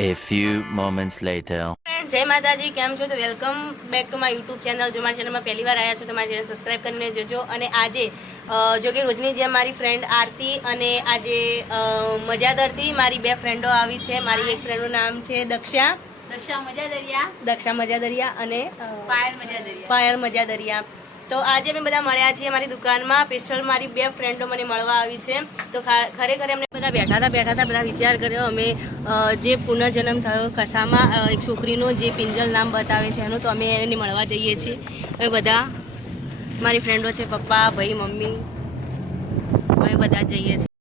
A few moments later. જય માતાજી કેમ છો? તો welcome back to my YouTube channel. જો મારી ચેનલમાં પહેલી વાર આવ્યા છો તો મારી ચેનલ સબસ્ક્રાઈબ કરીને જજો. અને આજે જો કે રોજની જેમ મારી ફ્રેન્ડ આરતી અને આજે મજાદરથી મારી બે ફ્રેન્ડો આવી છે. મારી એક ફ્રેન્ડનું નામ છે દક્ષા. દક્ષા મજા દરિયા દક્ષા મજાદરિયા અને પાયલ મજા દરિયા પાયલ મજાદરિયા. તો આજે અમે બધા મળ્યા છીએ મારી દુકાનમાં. સ્પેશિયલ મારી બે ફ્રેન્ડો મને મળવા આવી છે. તો ખરેખર એમને બધા બેઠા હતા બેઠા હતા, બધા વિચાર કર્યો. અમે જે પુનર્જન્મ થયો ખસામાં એક છોકરીનું જે પિંજલ નામ બતાવે છે એનું, તો અમે એને મળવા જઈએ છીએ. અમે બધા, મારી ફ્રેન્ડો છે પપ્પા, ભાઈ, મમ્મી, અમે બધા જઈએ છીએ.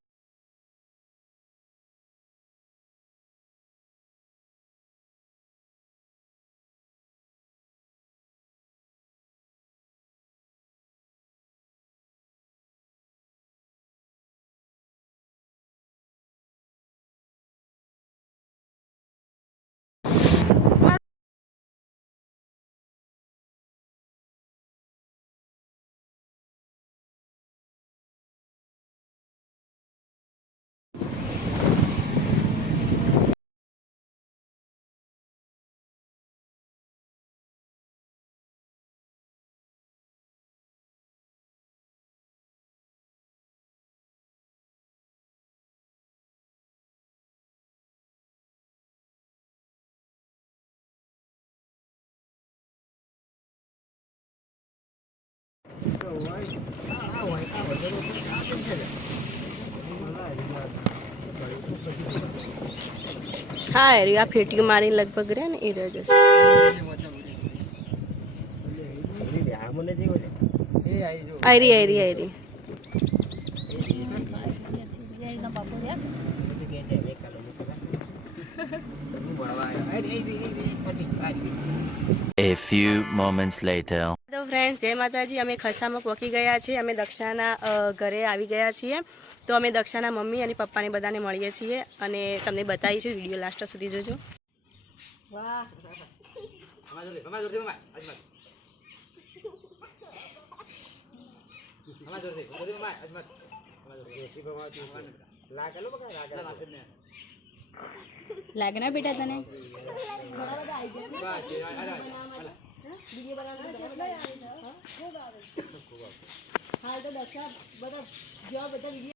હા એ આ ફેટીઓ મારી લગભગ રહે ને એ રહે જશે આયરી આયરી A few moments later. Friends જય માતાજી. અમે ખસામાં પહોંચી ગયા છીએ. અમે દક્ષાના ઘરે આવી ગયા છીએ. તો અમે દક્ષાના મમ્મી અને પપ્પાને બધાને મળીએ છીએ અને તમને બતાવીશું વીડિયો લાસ્ટ સુધી જોજો. વાહ. લાગે ના બેટા તને? वीडियो बना के देखला यार खूब आवे खूब आवे हां तो डॉक्टर साहब बड़ा जो बता वीडियो